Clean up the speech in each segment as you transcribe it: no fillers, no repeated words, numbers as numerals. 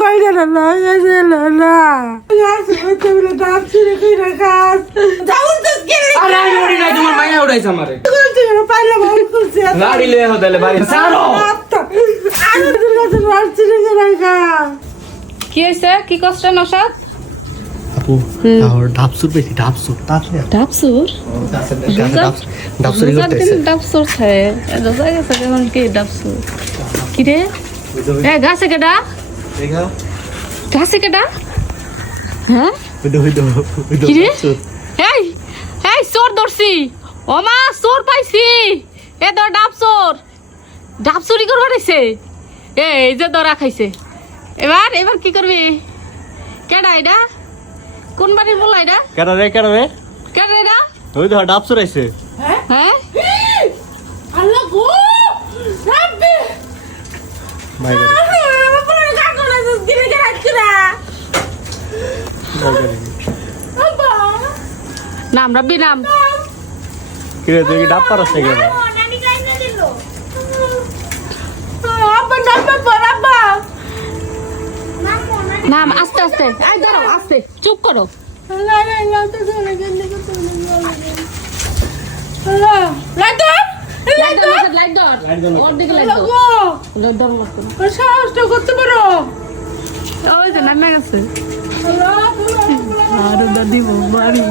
কইরা না গেছিল না গাছ হতে বলে ডাব ছিঁড়ে কইরা গাছ যাউন তো কে আরে আমি ওরে নাই তোমার মাইয়া উড়াইছে আমারে করতে গেল পাইলা বল করছে গাড়ি লয়ে হদালে বাড়ি ছাড়ো আরে তোর কাছে ডাব ছিঁড়ে কইরা গাছ কি হয়েছে? কি কষ্ট নসাদ? আপু আর ডাবসুর বেশি ডাবসুর ডাবসুর ডাবসুরি করতেছে ডাবসুর খায় রোজা গেছে কেমন কি ডাবসুর কি রে এ গাছে কেডা দেখো গাছে কেডা হ্যাঁ ওইদো কি রে এই এই চোর ধরছি ও মা চোর পাইছি এ তো ডাব চুরি করবা দিছে এই যে ধরা খাইছে এবার কি করবি কেডা এটা কোন বাড়ির বলা এটা কেডা রে কেডা এটা ওই তো ডাবসুর আইছে হ্যাঁ আল্লাহ গো রাব্বি মাই গড আমার পুরো কাকু না গিরে গিরে রাখছিরা আব্বা নাম রাব্বি নাম কি রে তুই কি ডাব পারছ কেন নানি কাইনা দিল আব্বা ডাব্বা পড়াব্বা নাম আস্তে আস্তে আই দাঁড়াও আস্তে চুপ করো না না না তো চলে গেলে তো হ্যালো লাইট লাইট ধর ওর দিকে লাইট ধর গো লাইট ধর মত সাহসটা করতে পারো ওই যে নামে গেছে আল্লাহ আর দাদি বাড়ি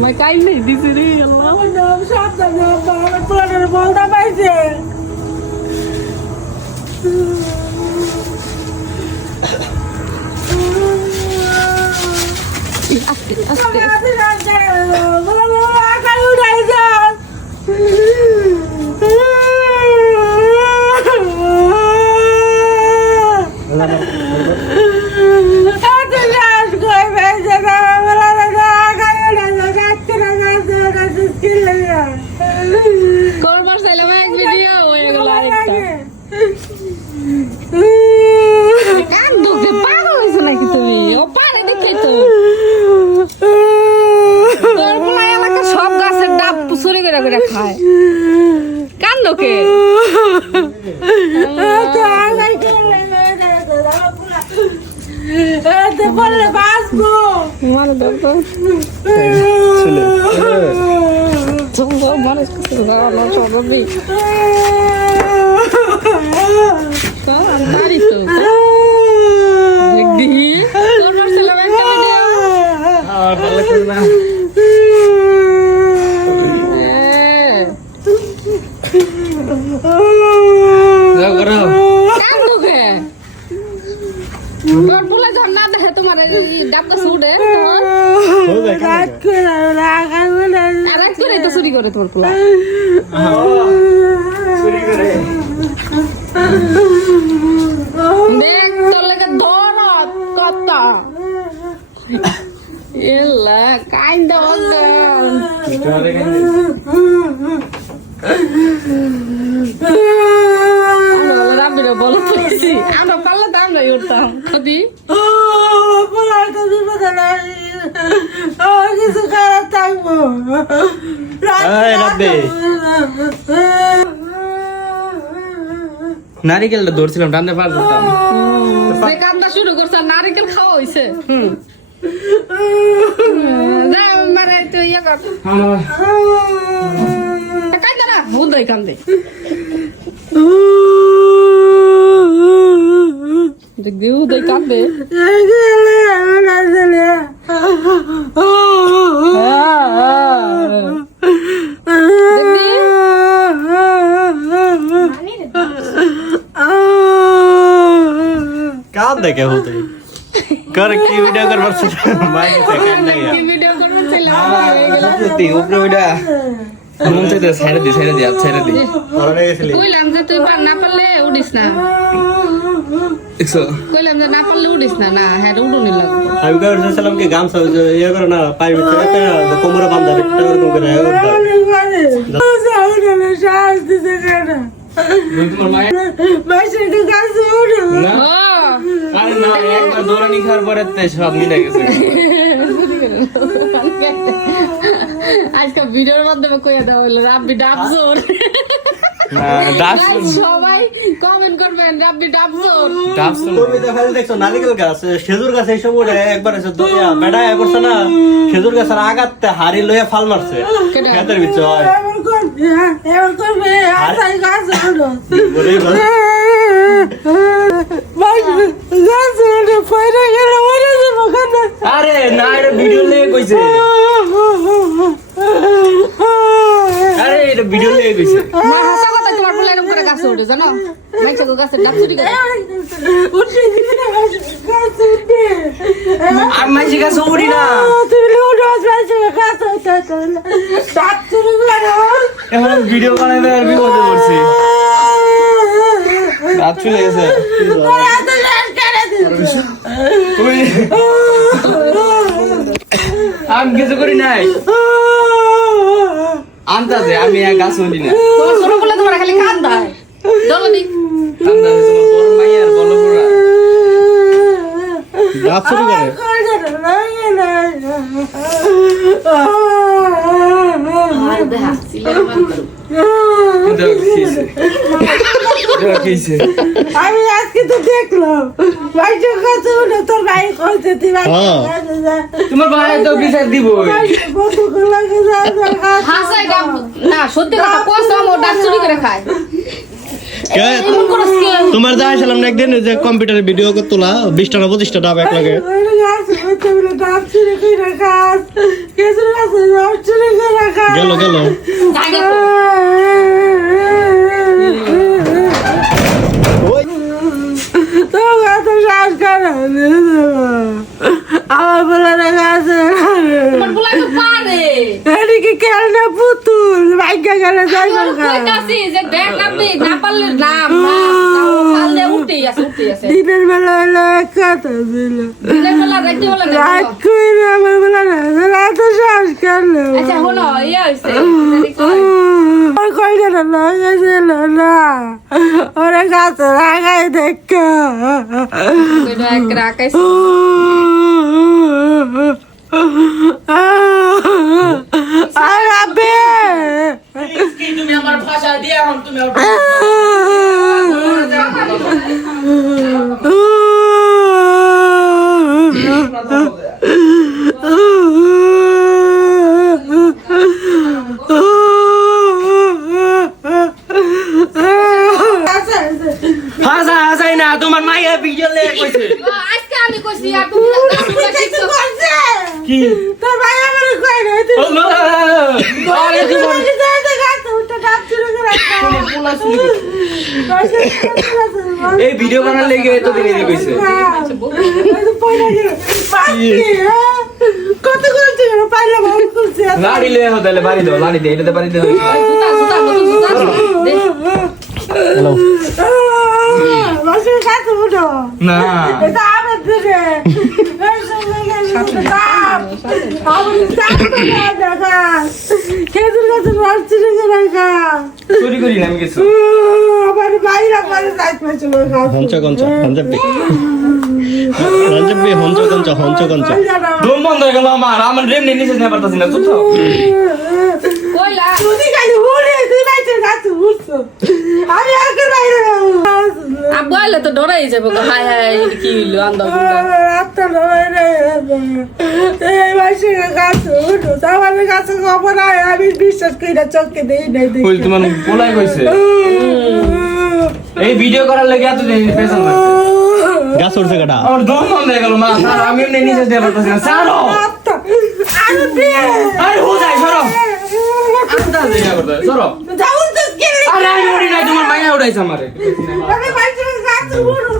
মই কাই নেই দিছি রে আল্লাহ নাম সাবধানে বাবা প্লানের বলটা পাইছে আস্তে আস্তে আরে রাজা বলো আকাই উড়াই যা করবার চাইলাম এক ভিডিও হয়ে গেল আরেকটা কান দুঃখে পাগল হয়েছে নাকি তুমি ও পারে দেখে তো তোর পোলা এলাকা সব গাছের ডাব চুরি করে করে খায় কান দুঃখে বললে বাঁচবো মানে দেখো তুমি মানুষ ছোট দিক বাড়ি তো দেখবি করবার চাইলাম একটা ভিডিও আর ভালো করে না যাও করো কান দুঃখে তোর পোলা যখন না দেখে তোমার ডাবটা ছুটে তোমার রাত করে রাখা বলে আর এক করে তো চুরি করে তোমার পোলা চুরি করে দেখ তোর লাগে দরদ কত এলা কাইন্ডা অজ্ঞান তোমারে কেন আমরা রাবিরা বলো তুইছি আমরা পারলে তো আমরাই উঠতাম কদি পোলাটা বিপদ নাই কিছু খারাপ থাকবো এই রাব্বি নারিকেলটা ধরছিলাম টানতে পারতাম সে কান্দা শুরু করছে আর নারকেল খাওয়া হইছে যা মারা তো ইয়া কর কান্দা না হুদাই কান্দে দেখবি হুদাই কান্দে কান দেখে হতে कर की वीडियो कर बस माइक सेकंड नहीं है ভিডিও করতে চাইলাম সত্যি উপরে ওইটা মন চাইতে ছেড়ে দি ছেড়ে দি और नहीं इसलिए কইলাম যে তুই পার না পারলে উড়িস না দেখছো কইলাম যে না পারলে উড়িস না না হ্যাঁ উড়ুনি লাগবে अभी का सलाम के गाम सब ये करो ना पाई में चले तो कोमर बांधा रे तो तुम करे তোমার মায়ের না ও আরে না একবার দৌড়ানি খাওয়ার পরে তো সব মিলে গেছে আজকে ভিডিওর মাধ্যমে কইয়া দেওয়া হলো রাব্বি ডাবজোর না দাস সবাই কমেন্ট করবেন আপনি ডাবসোর ডাবসোর তুমি তো খালি দেখছো নারিকেল গাছ খেজুর গাছ এইসব উঠে একবার এসে দরিয়া বেটা এ করছে না খেজুর গাছের আগাতে হাড়ি লইয়া ফাল মারছে কেডা? খেতের ভিতরে হয় এমন করবে আসাই গাছ উঠো বলেই বল। গাছ উঠে পয়রা গেলে মরে যাবো কেন আরে না এটা ভিডিও লেগে কইছে আরে এটা ভিডিও লেগে কইছে মা হাসা কথা তোমার বলে এরকম করে গাছে উঠে জানো মাইছে গো গাছে ডাবসুরি করে উঠে দিবি না গাছ উঠে আমি মাইছি কাছে উড়ি না তুমি উঠে আসবে গাছ উঠে ডাব শুরু করো এখন ভিডিও বানাইতে আর বিপদে পড়ছি রাত চলে গেছে ওই আমি কিছু করি নাই আন্দাজে আমি এক গাছ উড়ি না তোমার ছোট বলে তোমার খালি কান্দায় দলো দি আন্দাজে তোমার বড় মাইয়ার বলো পুরা গাছ চুরি করে আর দেখা সিলের মান করো দেখ কিছে দেখ কিছে আমি আজকে তো দেখলাম ভাইটার কাছে উঠে তোর ভাই কইছে তুই তোমার ভাই তো বিচার দিব বন্ধু লাগে হাসাই ডাব না সত্যি কথা কইছো আমার ডাবসুরি করে খায় কে এমন করছ কে তোমার যা আসলাম না একদিন যে কম্পিউটারে ভিডিও করে তোলা 20টা না 25টা ডাব এক লাগে গেল গেল জায়গা আমার বলে দেখা আছে তোমার বলাই তো পারে এদিকে খেলনা পুতুল ভাগ্য গেলে যাই কইতাছি যে দেখ আপনি না পারলে নাম পারলে উঠেই আছে দিনের বেলা হলে কথা ছিল দিনের বেলা রাতে বেলা রাত করে আমার বেলা রাত শ্বাস করলো আচ্ছা হলো ইয়া হইছে কই যেন লাগেছিল না ওরা গাছ লাগাই দেখ কইডা এক রাখাইছ আরে তুমি আমার ভাষা দিয়ে এখন তুমি হাসা হাসাই না তোমার মাইয়া ভিডিও লেগে কইছে আজকে আমি কইছি আর তুমি শিখছো কি তোর ভাই আমার কই রে তুই ও না আরে তোমার গাছ উঠে ডাব শুরু করে এই ভিডিও বানার লেগে এত দিন এদিকে কইছে কত করছে পাইলে ভালো করছে লাড়ি লয়ে হতালে বাড়ি দাও লাড়ি দে এটাতে বাড়ি দাও জুতা জুতা নতুন জুতা দে হ্যালো বাসের কাছে উঠো না এটা আমার দিকে খেজুর গাছের রস চিনে দেখা চুরি করি না আমি কিছু আমার বাইরে আমার যাইতে ছিল হঞ্চ কঞ্চ হঞ্চপি হঞ্চপি হঞ্চ কঞ্চ হঞ্চ কঞ্চ দম বন্ধ হয়ে গেল আমার রেমনে নিচে নিয়ে পারতাছি না চুপ থাও কইলা তুই খালি উড়ে তুই বাইরে গাছ উঠছো আমি আগে বাইরে আব্বু আইলে তো ডরাই যাবো হাই হাই কি হইলো আন্দা রাতটা নয় রে এই মাসে গাছ উঠো আমার গাছে খবর আয় আমি বিশ্বাস করি না চোখকে দেই নাই কই তোমার বলাই কইছে এই ভিডিও করার লাগি এত দিন পেছন করতে গাছ উঠছে কাটা আমার দম বন্ধ হয়ে গেল মা স্যার আমি এমনি নিচে দিয়ে পারতাছি না ছাড়ো আরে দিয়ে আরে হো যাই সরো আস্তে ইয়া করতে সরো যাও তো কে আরে আমি উড়ি নাই তোমার মাইয়া উড়াইছে আমারে আমি বাইরে গাছ উঠো